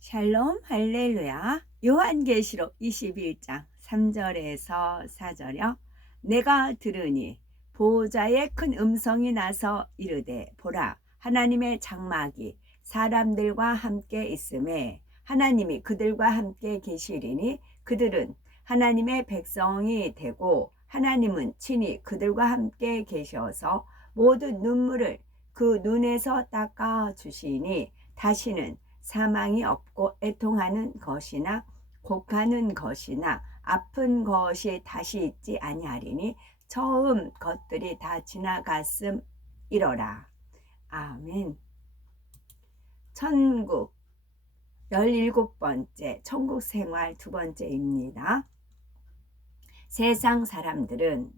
샬롬 할렐루야. 요한계시록 21장 3절에서 4절이요. 내가 들으니 보호자의 큰 음성이 나서 이르되 보라 하나님의 장막이 사람들과 함께 있음에 하나님이 그들과 함께 계시리니 그들은 하나님의 백성이 되고 하나님은 친히 그들과 함께 계셔서 모든 눈물을 그 눈에서 닦아 주시니 다시는 사망이 없고 애통하는 것이나 곡하는 것이나 아픈 것이 다시 있지 아니하리니 처음 것들이 다 지나갔음이러라. 아멘. 천국 17번째 천국 생활 두 번째입니다. 세상 사람들은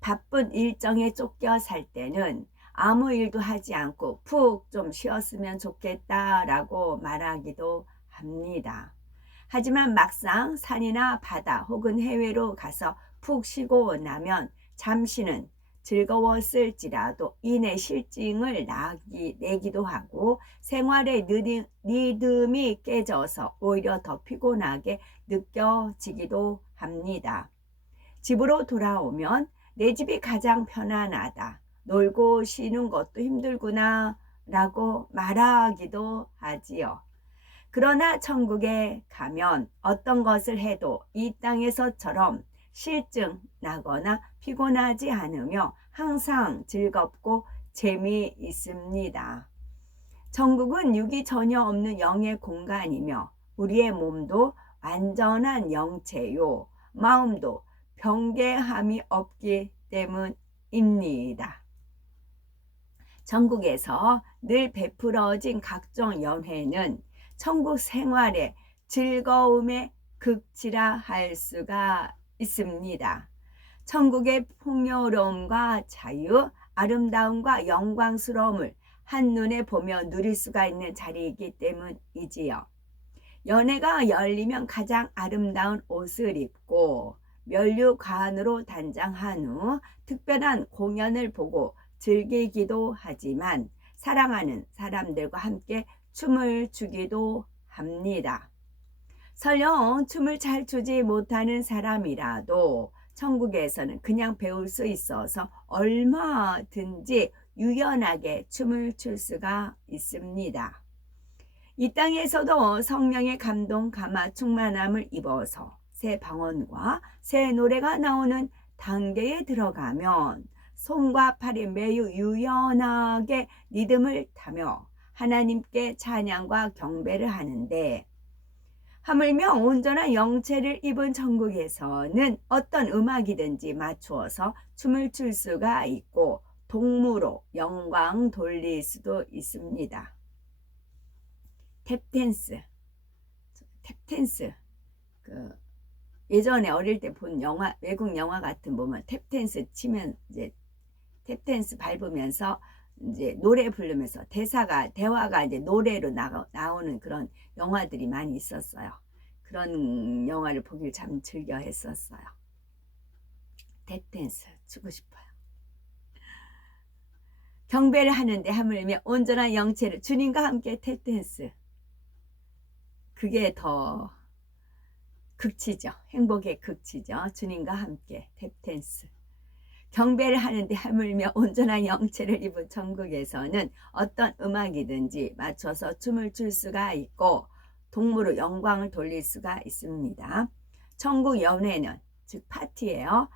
바쁜 일정에 쫓겨 살 때는 아무 일도 하지 않고 푹 좀 쉬었으면 좋겠다라고 말하기도 합니다. 하지만 막상 산이나 바다 혹은 해외로 가서 푹 쉬고 나면 잠시는 즐거웠을지라도 이내 실증을 내기도 하고 생활의 리듬이 깨져서 오히려 더 피곤하게 느껴지기도 합니다. 집으로 돌아오면 내 집이 가장 편안하다. 놀고 쉬는 것도 힘들구나 라고 말하기도 하지요. 그러나 천국에 가면 어떤 것을 해도 이 땅에서처럼 실증 나거나 피곤하지 않으며 항상 즐겁고 재미있습니다. 천국은 육이 전혀 없는 영의 공간이며 우리의 몸도 완전한 영체요, 마음도 경계함이 없기 때문입니다. 천국에서 늘 베풀어진 각종 연회는 천국 생활의 즐거움의 극치라 할 수가 있습니다. 천국의 풍요로움과 자유, 아름다움과 영광스러움을 한눈에 보며 누릴 수가 있는 자리이기 때문이지요. 연회가 열리면 가장 아름다운 옷을 입고 면류관으로 단장한 후 특별한 공연을 보고 즐기기도 하지만 사랑하는 사람들과 함께 춤을 추기도 합니다. 설령 춤을 잘 추지 못하는 사람이라도 천국에서는 그냥 배울 수 있어서 얼마든지 유연하게 춤을 출 수가 있습니다. 이 땅에서도 성령의 감동 감화 충만함을 입어서 새 방언과 새 노래가 나오는 단계에 들어가면 손과 팔이 매우 유연하게 리듬을 타며 하나님께 찬양과 경배를 하는데 하물며 온전한 영체를 입은 천국에서는 어떤 음악이든지 맞추어서 춤을 출 수가 있고 동무로 영광 돌릴 수도 있습니다. 탭댄스 예전에 어릴 때 본 영화, 외국 영화 같은 보면 탭댄스 치면 이제 탭댄스 밟으면서 이제 노래 부르면서 대화가 이제 노래로 나오는 그런 영화들이 많이 있었어요. 그런 영화를 보길 참 즐겨 했었어요. 탭댄스 추고 싶어요. 경배를 하는데 하물며 온전한 영체를 주님과 함께 탭댄스, 그게 더 극치죠. 행복의 극치죠. 주님과 함께 탭댄스. 경배를 하는데 하물며 온전한 영체를 입은 천국에서는 어떤 음악이든지 맞춰서 춤을 출 수가 있고 동무로 영광을 돌릴 수가 있습니다. 천국 연회는, 즉 파티예요.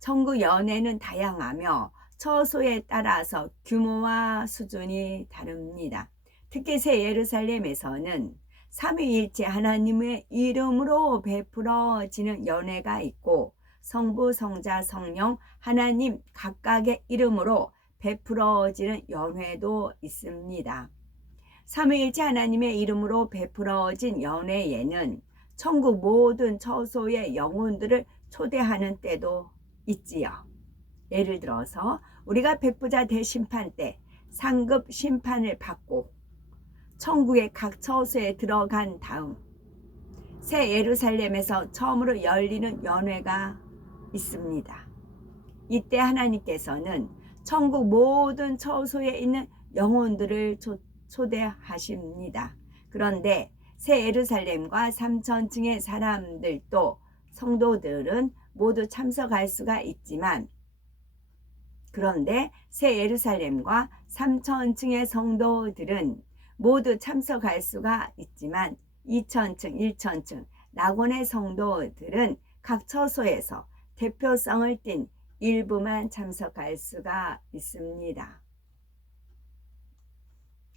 천국 연회는 다양하며 처소에 따라서 규모와 수준이 다릅니다. 특히 새 예루살렘에서는 삼위일체 하나님의 이름으로 베풀어지는 연회가 있고 성부, 성자, 성령, 하나님 각각의 이름으로 베풀어지는 연회도 있습니다. 삼위일체 하나님의 이름으로 베풀어진 연회에는 천국 모든 처소의 영혼들을 초대하는 때도 있지요. 예를 들어서 우리가 백부자 대심판 때 상급 심판을 받고 천국의 각 처소에 들어간 다음 새 예루살렘에서 처음으로 열리는 연회가 있습니다. 이때 하나님께서는 천국 모든 처소에 있는 영혼들을 초대하십니다. 그런데 새 예루살렘과 3천층의 사람들도 성도들은 모두 참석할 수가 있지만, 그런데 새 예루살렘과 3천층의 성도들은 모두 참석할 수가 있지만 2천층, 1천층 낙원의 성도들은 각 처소에서 대표성을 띤 일부만 참석할 수가 있습니다.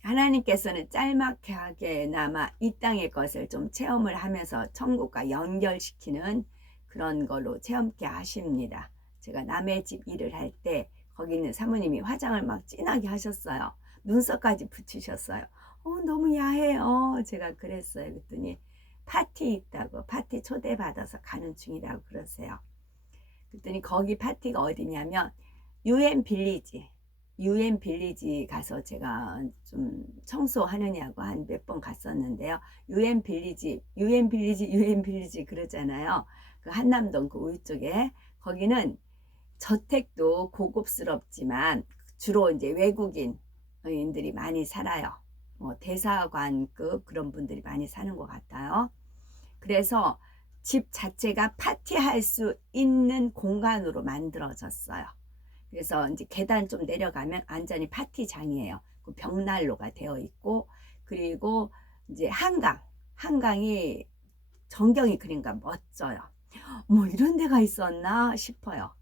하나님께서는 짤막하게나마 이 땅의 것을 좀 체험을 하면서 천국과 연결시키는 그런 걸로 체험케 하십니다. 제가 남의 집 일을 할 때 거기 있는 사모님이 화장을 막 진하게 하셨어요. 눈썹까지 붙이셨어요. 너무 야해요. 제가 그랬어요. 그랬더니 파티 있다고, 파티 초대받아서 가는 중이라고 그러세요. 그랬더니 거기 파티가 어디냐면 UN 빌리지 가서 제가 좀 청소하느냐고 한 몇 번 갔었는데요. UN 빌리지 그러잖아요. 그 한남동 그 우유 쪽에, 거기는 저택도 고급스럽지만 주로 이제 외국인들이 많이 살아요. 대사관급 그런 분들이 많이 사는 것 같아요. 그래서 집 자체가 파티할 수 있는 공간으로 만들어졌어요. 그래서 이제 계단 좀 내려가면 완전히 파티장이에요. 그 벽난로가 되어 있고, 그리고 이제 한강이 전경이 그린가 멋져요. 뭐 이런 데가 있었나 싶어요.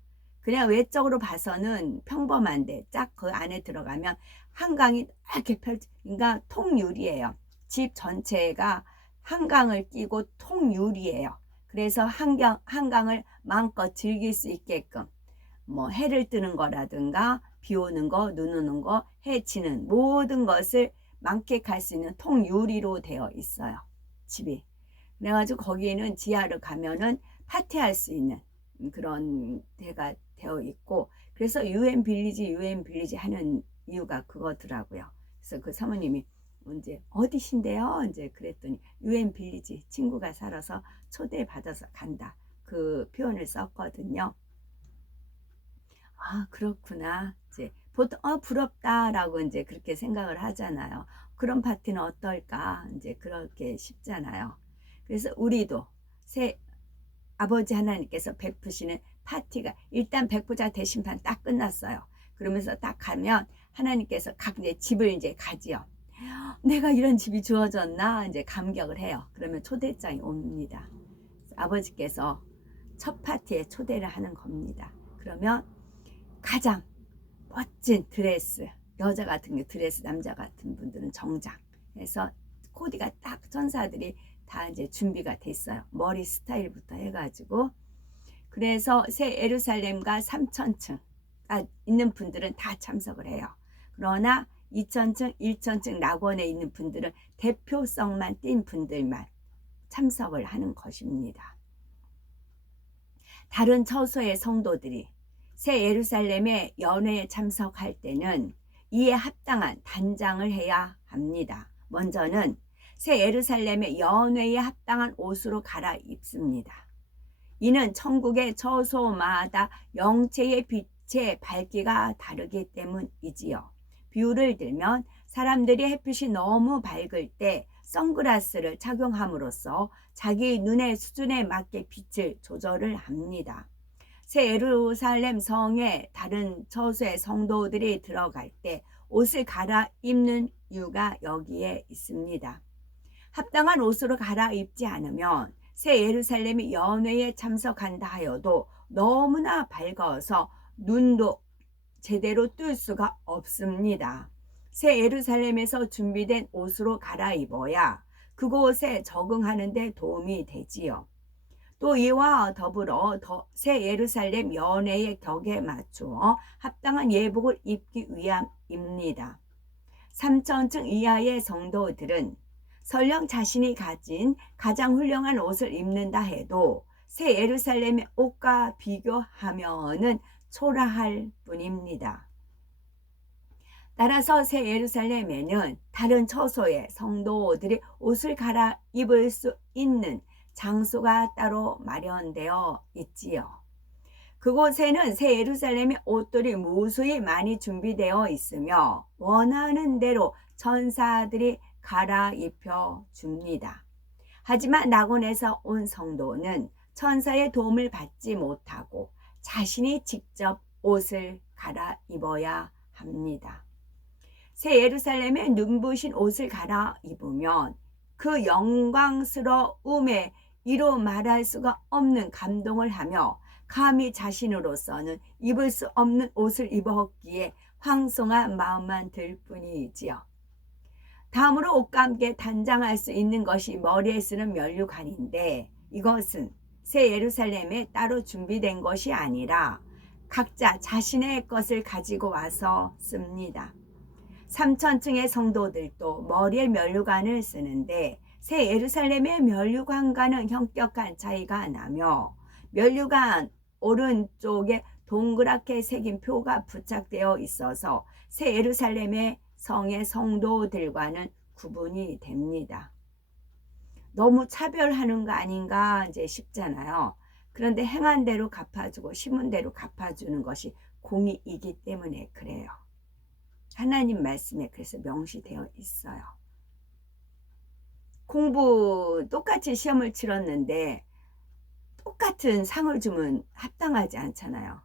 그냥 외적으로 봐서는 평범한데 쫙 그 안에 들어가면 한강이 이렇게 그러니까 통유리예요. 집 전체가 한강을 끼고 통유리예요. 그래서 한강을 마음껏 즐길 수 있게끔 뭐 해를 뜨는 거라든가 비 오는 거, 눈 오는 거, 해 치는 모든 것을 만끽할 수 있는 통유리로 되어 있어요. 집이. 그래가지고 거기는 지하를 가면은 파티할 수 있는 그런 데가 되어 있고, 그래서 UN 빌리지 하는 이유가 그거더라고요. 그래서 그 사모님이 이제 어디신데요? 이제 그랬더니 UN 빌리지, 친구가 살아서 초대받아서 간다. 그 표현을 썼거든요. 아, 그렇구나. 이제 보통 부럽다라고 이제 그렇게 생각을 하잖아요. 그런 파티는 어떨까? 이제 그렇게 싶잖아요. 그래서 우리도 아버지 하나님께서 베푸시는 파티가, 일단 백부자 대심판 딱 끝났어요. 그러면서 딱 가면 하나님께서 각 이제 집을 이제 가지요. 내가 이런 집이 주어졌나? 이제 감격을 해요. 그러면 초대장이 옵니다. 아버지께서 첫 파티에 초대를 하는 겁니다. 그러면 가장 멋진 드레스, 여자 같은 게 드레스, 남자 같은 분들은 정장 해서 코디가 딱 천사들이 다 이제 준비가 됐어요. 머리 스타일부터 해가지고. 그래서 새 예루살렘과 3천층 있는 분들은 다 참석을 해요. 그러나 2천층, 1천층 낙원에 있는 분들은 대표성만 띈 분들만 참석을 하는 것입니다. 다른 처소의 성도들이 새 예루살렘의 연회에 참석할 때는 이에 합당한 단장을 해야 합니다. 먼저는 새 예루살렘의 연회에 합당한 옷으로 갈아입습니다. 이는 천국의 처소마다 영체의 빛의 밝기가 다르기 때문이지요. 비유를 들면 사람들이 햇빛이 너무 밝을 때 선글라스를 착용함으로써 자기 눈의 수준에 맞게 빛을 조절을 합니다. 새 예루살렘 성의 다른 처소의 성도들이 들어갈 때 옷을 갈아입는 이유가 여기에 있습니다. 합당한 옷으로 갈아입지 않으면 새 예루살렘이 연회에 참석한다 하여도 너무나 밝아서 눈도 제대로 뜰 수가 없습니다. 새 예루살렘에서 준비된 옷으로 갈아입어야 그곳에 적응하는 데 도움이 되지요. 또 이와 더불어 새 예루살렘 연회의 격에 맞추어 합당한 예복을 입기 위함입니다. 3천층 이하의 성도들은 설령 자신이 가진 가장 훌륭한 옷을 입는다 해도 새 예루살렘의 옷과 비교하면은 초라할 뿐입니다. 따라서 새 예루살렘에는 다른 처소의 성도들이 옷을 갈아입을 수 있는 장소가 따로 마련되어 있지요. 그곳에는 새 예루살렘의 옷들이 무수히 많이 준비되어 있으며 원하는 대로 천사들이 갈아입혀 줍니다. 하지만 낙원에서 온 성도는 천사의 도움을 받지 못하고 자신이 직접 옷을 갈아입어야 합니다. 새 예루살렘에 눈부신 옷을 갈아입으면 그 영광스러움에 이루 말할 수가 없는 감동을 하며 감히 자신으로서는 입을 수 없는 옷을 입었기에 황송한 마음만 들 뿐이지요. 다음으로 옷과 함께 단장할 수 있는 것이 머리에 쓰는 면류관인데, 이것은 새 예루살렘에 따로 준비된 것이 아니라 각자 자신의 것을 가지고 와서 씁니다. 3천층의 성도들도 머리에 면류관을 쓰는데 새 예루살렘의 면류관과는 현격한 차이가 나며, 면류관 오른쪽에 동그랗게 새긴 표가 부착되어 있어서 새 예루살렘의 성의 성도들과는 구분이 됩니다. 너무 차별하는 거 아닌가 이제 싶잖아요. 그런데 행한 대로 갚아주고 심은 대로 갚아주는 것이 공의이기 때문에 그래요. 하나님 말씀에 그래서 명시되어 있어요. 공부 똑같이 시험을 치렀는데 똑같은 상을 주면 합당하지 않잖아요.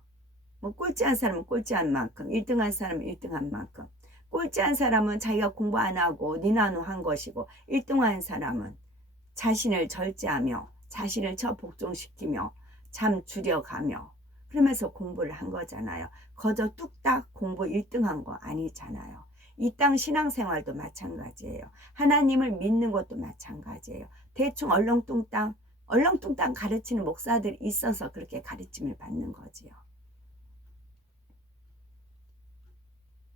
뭐 꼴찌한 사람은 꼴찌한 만큼, 1등한 사람은 1등한 만큼. 꼴찌한 사람은 자기가 공부 안 하고 니나노 한 것이고, 1등한 사람은 자신을 절제하며 자신을 복종시키며 잠 줄여가며 그러면서 공부를 한 거잖아요. 거저 뚝딱 공부 1등한 거 아니잖아요. 이 땅 신앙생활도 마찬가지예요. 하나님을 믿는 것도 마찬가지예요. 대충 얼렁뚱땅 가르치는 목사들이 있어서 그렇게 가르침을 받는 거지요.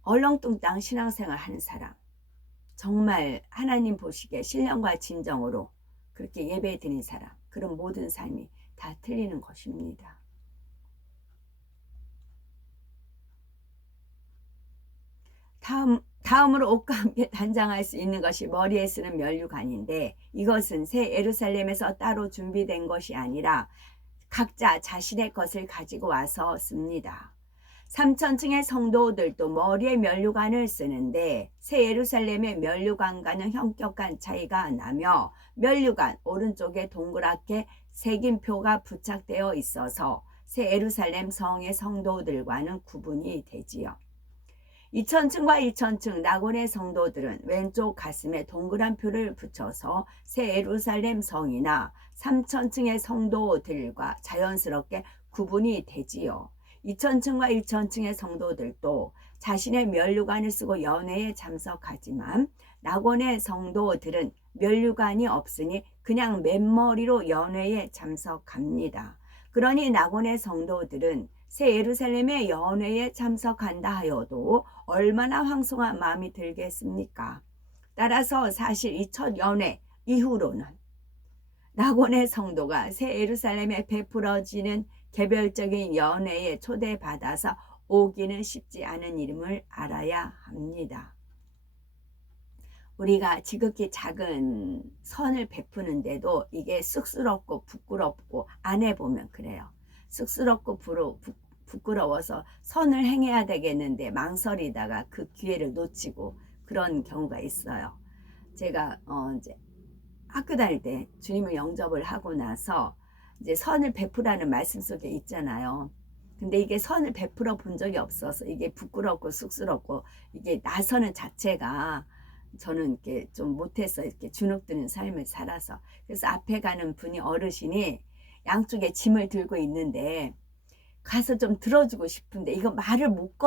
얼렁뚱땅 신앙생활 하는 사람, 정말 하나님 보시기에 신령과 진정으로 그렇게 예배 드린 사람, 그런 모든 삶이 다 틀리는 것입니다. 다음으로 옷과 함께 단장할 수 있는 것이 머리에 쓰는 면류관인데, 이것은 새 예루살렘에서 따로 준비된 것이 아니라 각자 자신의 것을 가지고 와서 씁니다. 3천층의 성도들도 머리에 면류관을 쓰는데 새 예루살렘의 면류관과는 현격한 차이가 나며, 면류관 오른쪽에 동그랗게 새긴 표가 부착되어 있어서 새 예루살렘 성의 성도들과는 구분이 되지요. 2천층과 1천층 낙원의 성도들은 왼쪽 가슴에 동그란 표를 붙여서 새 예루살렘 성이나 3천층의 성도들과 자연스럽게 구분이 되지요. 2천층과 1천층의 성도들도 자신의 면류관을 쓰고 연회에 참석하지만 낙원의 성도들은 면류관이 없으니 그냥 맨머리로 연회에 참석합니다. 그러니 낙원의 성도들은 새 예루살렘의 연회에 참석한다 하여도 얼마나 황송한 마음이 들겠습니까? 따라서 사실 이 첫 연회 이후로는 낙원의 성도가 새 예루살렘에 베풀어지는 개별적인 연회에 초대받아서 오기는 쉽지 않은 이름을 알아야 합니다. 우리가 지극히 작은 선을 베푸는데도 이게 쑥스럽고 부끄럽고 안 해보면 그래요. 쑥스럽고 부끄러워서 선을 행해야 되겠는데 망설이다가 그 기회를 놓치고 그런 경우가 있어요. 제가 이제 학교 다닐 때 주님을 영접을 하고 나서 이제 선을 베푸라는 말씀 속에 있잖아요. 근데 이게 선을 베풀어 본 적이 없어서 이게 부끄럽고 쑥스럽고 이게 나서는 자체가 저는 이렇게 좀 못해서 이렇게 주눅드는 삶을 살아서, 그래서 앞에 가는 분이 어르신이 양쪽에 짐을 들고 있는데 가서 좀 들어주고 싶은데 이거 말을 못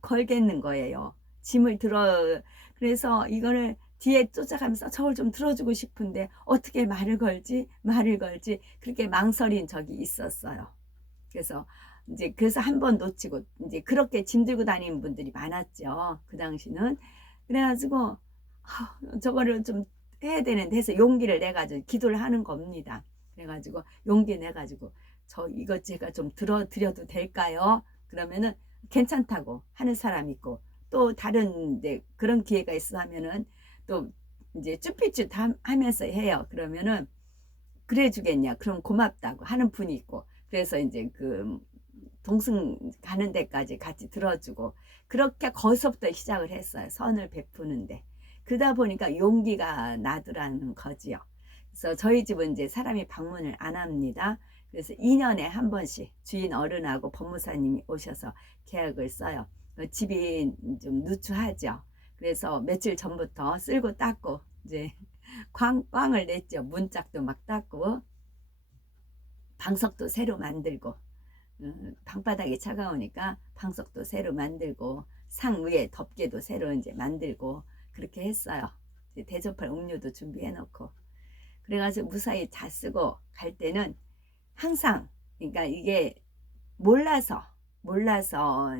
걸겠는 거예요. 짐을 들어. 그래서 이거를 뒤에 쫓아가면서 저걸 좀 들어주고 싶은데 어떻게 말을 걸지 그렇게 망설인 적이 있었어요. 그래서 한 번 놓치고 이제 그렇게 짐 들고 다니는 분들이 많았죠. 그 당시는. 그래가지고 저거를 좀 해야 되는데 해서 용기를 내가지고 기도를 하는 겁니다. 그래가지고 용기 내가지고 이거 제가 좀 들어드려도 될까요? 그러면은 괜찮다고 하는 사람 있고, 또 다른 데 그런 기회가 있어 하면은 또 이제 쭈삣쭈삣 하면서 해요. 그러면은 그래 주겠냐, 그럼 고맙다고 하는 분이 있고, 그래서 이제 그 동승 가는 데까지 같이 들어주고, 그렇게 거기서부터 시작을 했어요. 선을 베푸는데. 그러다 보니까 용기가 나더라는 거지요. 그래서 저희 집은 이제 사람이 방문을 안 합니다. 그래서 2년에 한 번씩 주인 어른하고 법무사님이 오셔서 계약을 써요. 집이 좀 누추하죠. 그래서 며칠 전부터 쓸고 닦고 이제 꽝을 냈죠. 문짝도 막 닦고 방석도 새로 만들고 방바닥이 차가우니까 방석도 새로 만들고 상 위에 덮개도 새로 이제 만들고 그렇게 했어요. 대접할 음료도 준비해 놓고 그래가지고 무사히 다 쓰고 갈 때는 항상 그러니까 이게 몰라서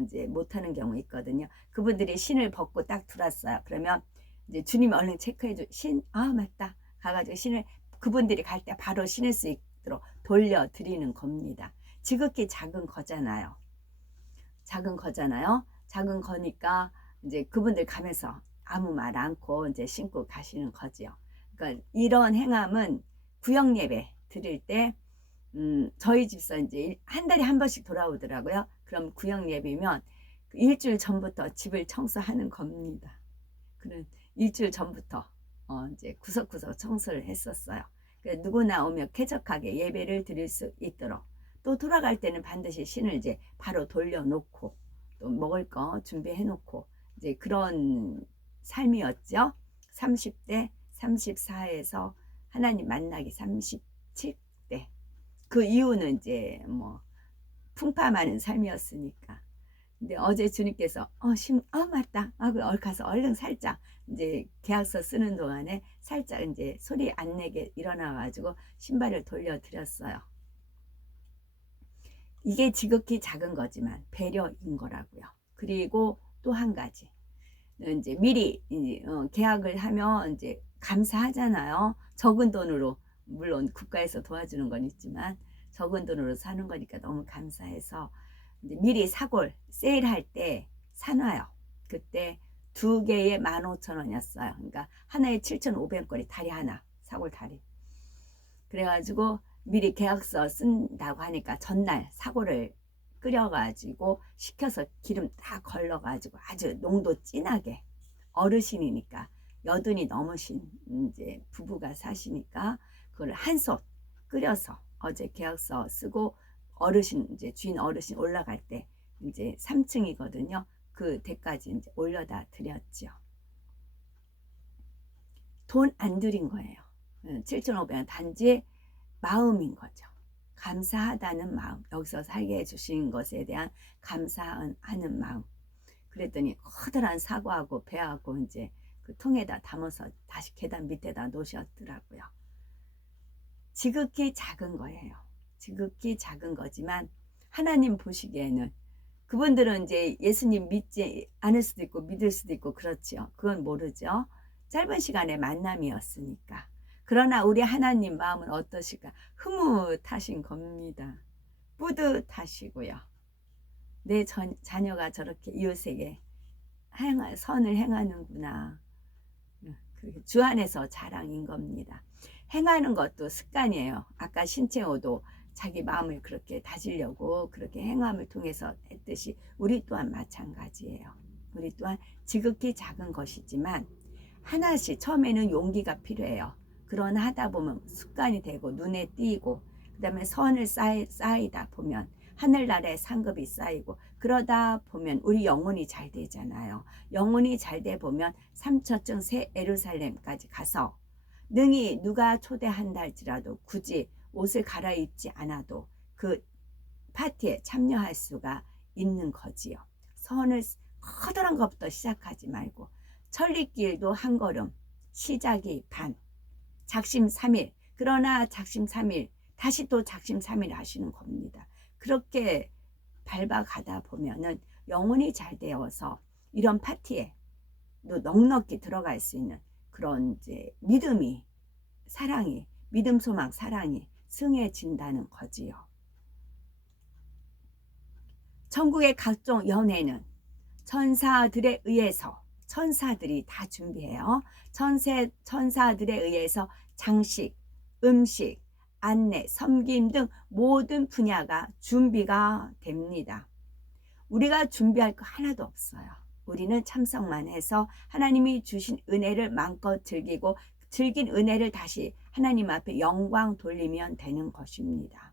이제 못하는 경우 있거든요. 그분들이 신을 벗고 딱 들었어요. 그러면 이제 주님이 얼른 체크해줘. 맞다. 가가지고 신을 그분들이 갈 때 바로 신을 수 있도록 돌려드리는 겁니다. 지극히 작은 거잖아요. 작은 거니까 이제 그분들 가면서 아무 말 않고 이제 신고 가시는 거지요. 그러니까 이런 행함은 구역 예배 드릴 때 저희 집사 이제 한 달에 한 번씩 돌아오더라고요. 그럼 구역 예배면 일주일 전부터 집을 청소하는 겁니다. 그런 일주일 전부터 이제 구석구석 청소를 했었어요. 누구나 오면 쾌적하게 예배를 드릴 수 있도록 또 돌아갈 때는 반드시 신을 이제 바로 돌려놓고 또 먹을 거 준비해 놓고 이제 그런 삶이었죠. 30대, 34에서 하나님 만나기 37대. 그 이유는 이제 뭐 풍파 많은 삶이었으니까. 근데 어제 주님께서 맞다. 가서 얼른 살짝 이제 계약서 쓰는 동안에 살짝 이제 소리 안 내게 일어나가지고 신발을 돌려드렸어요. 이게 지극히 작은 거지만 배려인 거라고요. 그리고 또 한 가지 이제 미리 계약을 하면 이제 감사하잖아요. 적은 돈으로 물론 국가에서 도와주는 건 있지만 적은 돈으로 사는 거니까 너무 감사해서 이제 미리 사골 세일할 때 사놔요. 그때 2개에 15,000원이었어요. 그러니까 하나에 7,500원짜리 다리 하나 사골 다리. 그래가지고 미리 계약서 쓴다고 하니까 전날 사골을 끓여가지고 식혀서 기름 다 걸러가지고 아주 농도 진하게 어르신이니까 여든이 넘으신 이제 부부가 사시니까 그걸 한솥 끓여서 어제 계약서 쓰고 어르신 이제 주인 어르신 올라갈 때 이제 3층이거든요. 그 대까지 이제 올려다 드렸죠. 돈 안 들인 거예요. 7,500원 단지 마음인 거죠. 감사하다는 마음, 여기서 살게 해주신 것에 대한 감사하는 마음. 그랬더니 커다란 사과하고 배하고 이제 그 통에다 담아서 다시 계단 밑에다 놓으셨더라고요. 지극히 작은 거예요. 지극히 작은 거지만 하나님 보시기에는 그분들은 이제 예수님 믿지 않을 수도 있고 믿을 수도 있고 그렇죠. 그건 모르죠. 짧은 시간에 만남이었으니까. 그러나 우리 하나님 마음은 어떠실까? 흐뭇하신 겁니다. 뿌듯하시고요. 내 자녀가 저렇게 이웃에게 선을 행하는구나. 주 안에서 자랑인 겁니다. 행하는 것도 습관이에요. 아까 신채호도 자기 마음을 그렇게 다지려고 그렇게 행함을 통해서 했듯이 우리 또한 마찬가지예요. 우리 또한 지극히 작은 것이지만 하나씩 처음에는 용기가 필요해요. 그러나 하다 보면 습관이 되고 눈에 띄고 그 다음에 선을 쌓이다 보면 하늘나라의 상급이 쌓이고 그러다 보면 우리 영혼이 잘 되잖아요. 영혼이 잘 돼 보면 3처증 새 예루살렘까지 가서 능히 누가 초대한다 할지라도 굳이 옷을 갈아입지 않아도 그 파티에 참여할 수가 있는 거지요. 선을 커다란 것부터 시작하지 말고 천리길도 한 걸음 시작이 반 작심삼일 그러나 작심삼일 다시 또 작심삼일 하시는 겁니다. 그렇게 밟아가다 보면은 영혼이 잘 되어서 이런 파티에 또 넉넉히 들어갈 수 있는 그런 이제 믿음이 사랑이 믿음 소망 사랑이 승해진다는 거지요. 천국의 각종 연회는 천사들에 의해서 천사들이 다 준비해요. 천사들에 의해서 장식, 음식, 안내, 섬김 등 모든 분야가 준비가 됩니다. 우리가 준비할 거 하나도 없어요. 우리는 참석만 해서 하나님이 주신 은혜를 마음껏 즐기고 즐긴 은혜를 다시 하나님 앞에 영광 돌리면 되는 것입니다.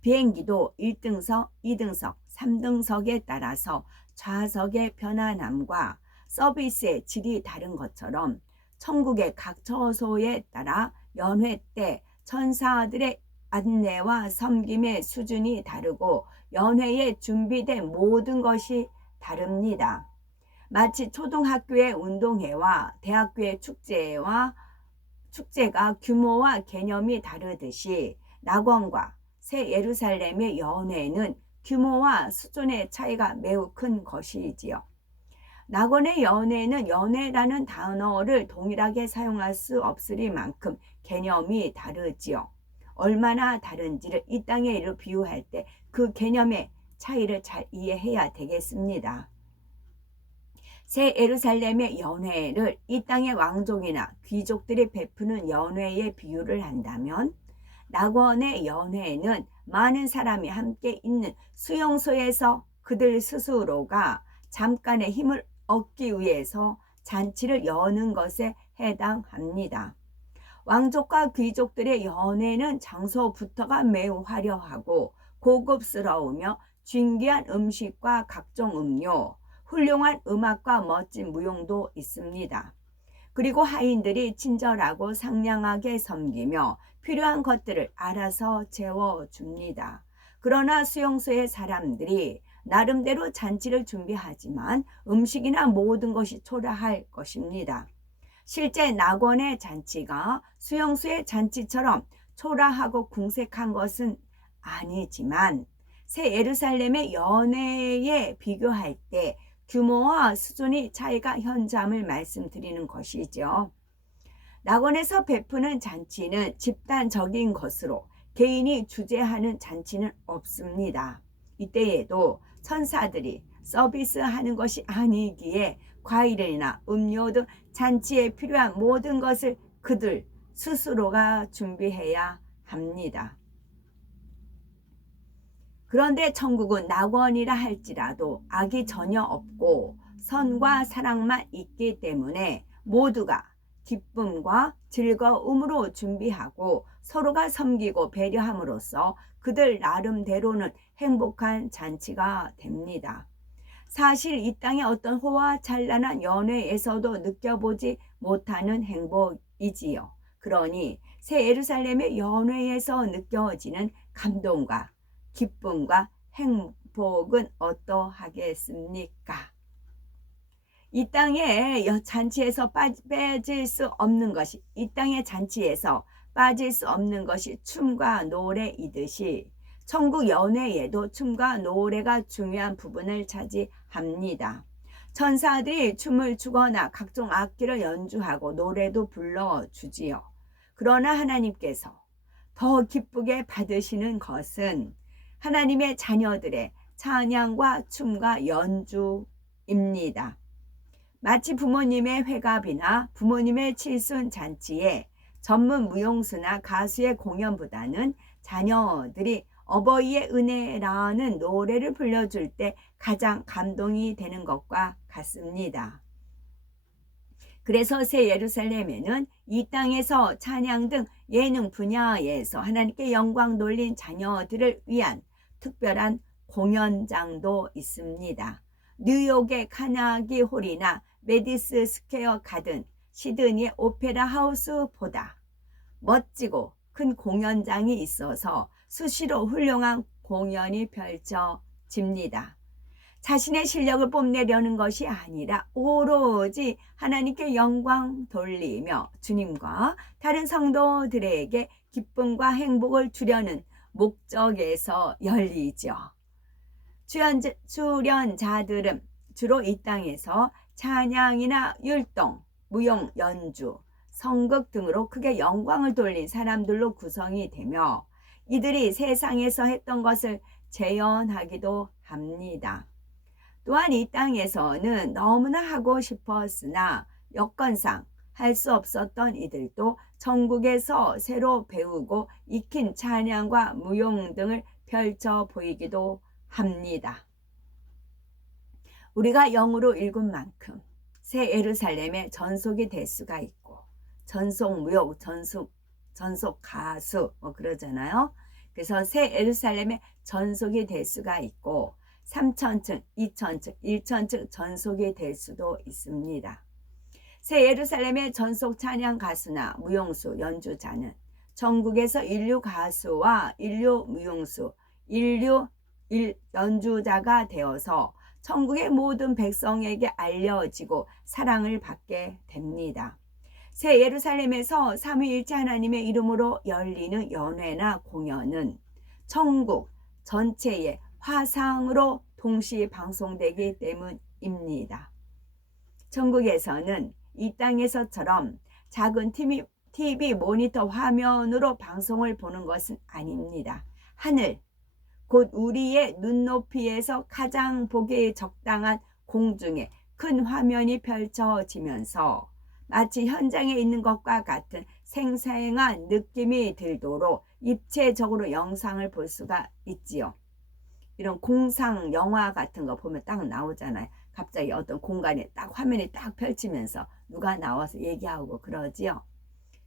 비행기도 1등석, 2등석, 3등석에 따라서 좌석의 편안함과 서비스의 질이 다른 것처럼 천국의 각 처소에 따라 연회 때 천사들의 안내와 섬김의 수준이 다르고 연회에 준비된 모든 것이 다릅니다. 마치 초등학교의 운동회와 대학교의 축제가 규모와 개념이 다르듯이 낙원과 새 예루살렘의 연회는 규모와 수준의 차이가 매우 큰 것이지요. 낙원의 연회는 연회라는 단어를 동일하게 사용할 수 없으리만큼 개념이 다르지요. 얼마나 다른지를 이 땅의 일로 비유할 때 그 개념의 차이를 잘 이해해야 되겠습니다. 새 예루살렘의 연회를 이 땅의 왕족이나 귀족들이 베푸는 연회에 비유를 한다면 낙원의 연회는 많은 사람이 함께 있는 수용소에서 그들 스스로가 잠깐의 힘을 얻기 위해서 잔치를 여는 것에 해당합니다. 왕족과 귀족들의 연회는 장소부터가 매우 화려하고 고급스러우며 진귀한 음식과 각종 음료, 훌륭한 음악과 멋진 무용도 있습니다. 그리고 하인들이 친절하고 상냥하게 섬기며 필요한 것들을 알아서 채워줍니다. 그러나 수용소의 사람들이 나름대로 잔치를 준비하지만 음식이나 모든 것이 초라할 것입니다. 실제 낙원의 잔치가 수용소의 잔치처럼 초라하고 궁색한 것은 아니지만 새 예루살렘의 연회에 비교할 때 규모와 수준의 차이가 현저함을 말씀드리는 것이죠. 낙원에서 베푸는 잔치는 집단적인 것으로 개인이 주재하는 잔치는 없습니다. 이때에도 천사들이 서비스하는 것이 아니기에 과일이나 음료 등 잔치에 필요한 모든 것을 그들 스스로가 준비해야 합니다. 그런데 천국은 낙원이라 할지라도 악이 전혀 없고 선과 사랑만 있기 때문에 모두가 기쁨과 즐거움으로 준비하고 서로가 섬기고 배려함으로써 그들 나름대로는 행복한 잔치가 됩니다. 사실 이 땅의 어떤 호화 찬란한 연회에서도 느껴보지 못하는 행복이지요. 그러니 새 예루살렘의 연회에서 느껴지는 감동과 기쁨과 행복은 어떠하겠습니까? 이 땅의 잔치에서 빠질 수 없는 것이, 이 땅의 잔치에서 빠질 수 없는 것이 춤과 노래이듯이 천국 연회에도 춤과 노래가 중요한 부분을 차지합니다. 천사들이 춤을 추거나 각종 악기를 연주하고 노래도 불러주지요. 그러나 하나님께서 더 기쁘게 받으시는 것은 하나님의 자녀들의 찬양과 춤과 연주입니다. 마치 부모님의 회갑이나 부모님의 칠순 잔치에 전문 무용수나 가수의 공연보다는 자녀들이 어버이의 은혜라는 노래를 불러줄 때 가장 감동이 되는 것과 같습니다. 그래서 새 예루살렘에는 이 땅에서 찬양 등 예능 분야에서 하나님께 영광 돌린 자녀들을 위한 특별한 공연장도 있습니다. 뉴욕의 카네기 홀이나 메디슨 스퀘어 가든, 시드니의 오페라 하우스보다 멋지고 큰 공연장이 있어서 수시로 훌륭한 공연이 펼쳐집니다. 자신의 실력을 뽐내려는 것이 아니라 오로지 하나님께 영광 돌리며 주님과 다른 성도들에게 기쁨과 행복을 주려는 목적에서 열리죠. 출연자들은 주로 이 땅에서 찬양이나 율동, 무용, 연주, 성극 등으로 크게 영광을 돌린 사람들로 구성이 되며 이들이 세상에서 했던 것을 재현하기도 합니다. 또한 이 땅에서는 너무나 하고 싶었으나 여건상 할 수 없었던 이들도 천국에서 새로 배우고 익힌 찬양과 무용 등을 펼쳐 보이기도 합니다. 우리가 영으로 읽은 만큼 새 예루살렘의 전속이 될 수가 있고 전속 무용, 전속 가수 뭐 그러잖아요. 그래서 새 예루살렘에 전속이 될 수가 있고 3천층, 2천층, 1천층 전속이 될 수도 있습니다. 새 예루살렘의 전속 찬양 가수나 무용수, 연주자는 전국에서 인류 가수와 인류 무용수, 인류 연주자가 되어서 천국의 모든 백성에게 알려지고 사랑을 받게 됩니다. 새 예루살렘에서 삼위일체 하나님의 이름으로 열리는 연회나 공연은 천국 전체의 화상으로 동시 방송되기 때문입니다. 천국에서는 이 땅에서처럼 작은 TV 모니터 화면으로 방송을 보는 것은 아닙니다. 하늘, 곧 우리의 눈높이에서 가장 보기에 적당한 공중에 큰 화면이 펼쳐지면서 마치 현장에 있는 것과 같은 생생한 느낌이 들도록 입체적으로 영상을 볼 수가 있지요. 이런 공상 영화 같은 거 보면 딱 나오잖아요. 갑자기 어떤 공간에 딱 화면이 딱 펼치면서 누가 나와서 얘기하고 그러지요.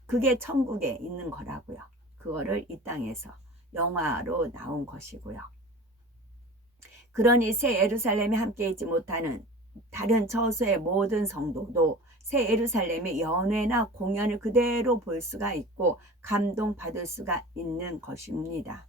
그게 천국에 있는 거라고요. 그거를 이 땅에서 영화로 나온 것이고요. 그러니 새 예루살렘에 함께 있지 못하는 다른 처소의 모든 성도도 새 예루살렘의 연회나 공연을 그대로 볼 수가 있고 감동받을 수가 있는 것입니다.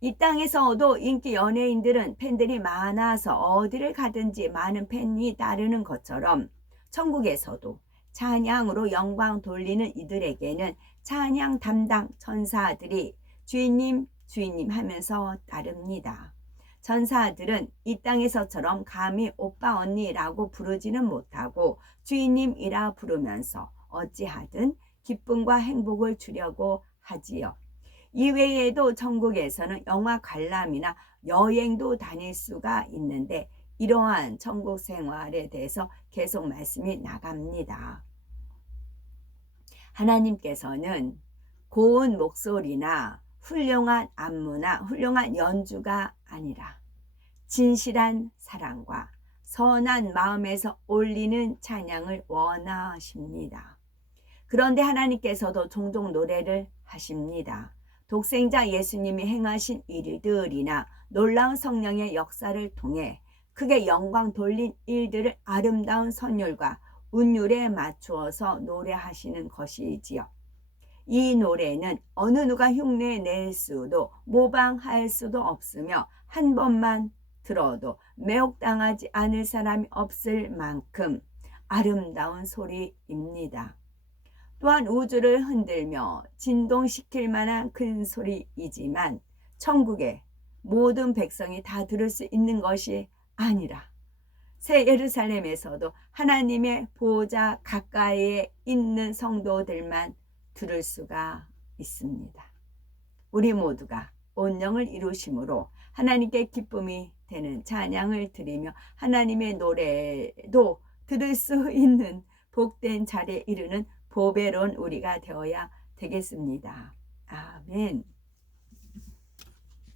이 땅에서도 인기 연예인들은 팬들이 많아서 어디를 가든지 많은 팬이 따르는 것처럼 천국에서도 찬양으로 영광 돌리는 이들에게는 찬양 담당 천사들이 주인님 주인님 하면서 따릅니다. 천사들은 이 땅에서처럼 감히 오빠 언니라고 부르지는 못하고 주인님이라 부르면서 어찌하든 기쁨과 행복을 주려고 하지요. 이외에도 천국에서는 영화 관람이나 여행도 다닐 수가 있는데 이러한 천국 생활에 대해서 계속 말씀이 나갑니다. 하나님께서는 고운 목소리나 훌륭한 안무나 훌륭한 연주가 아니라 진실한 사랑과 선한 마음에서 올리는 찬양을 원하십니다. 그런데 하나님께서도 종종 노래를 하십니다. 독생자 예수님이 행하신 일들이나 놀라운 성령의 역사를 통해 크게 영광 돌린 일들을 아름다운 선율과 운율에 맞추어서 노래하시는 것이지요. 이 노래는 어느 누가 흉내낼 수도 모방할 수도 없으며 한 번만 들어도 매혹당하지 않을 사람이 없을 만큼 아름다운 소리입니다. 또한 우주를 흔들며 진동시킬 만한 큰 소리이지만 천국의 모든 백성이 다 들을 수 있는 것이 아니라 새 예루살렘에서도 하나님의 보호자 가까이에 있는 성도들만 들을 수가 있습니다. 우리 모두가 온 영을 이루심으로 하나님께 기쁨이 되는 찬양을 드리며 하나님의 노래도 들을 수 있는 복된 자리에 이르는 보배로운 우리가 되어야 되겠습니다. 아멘.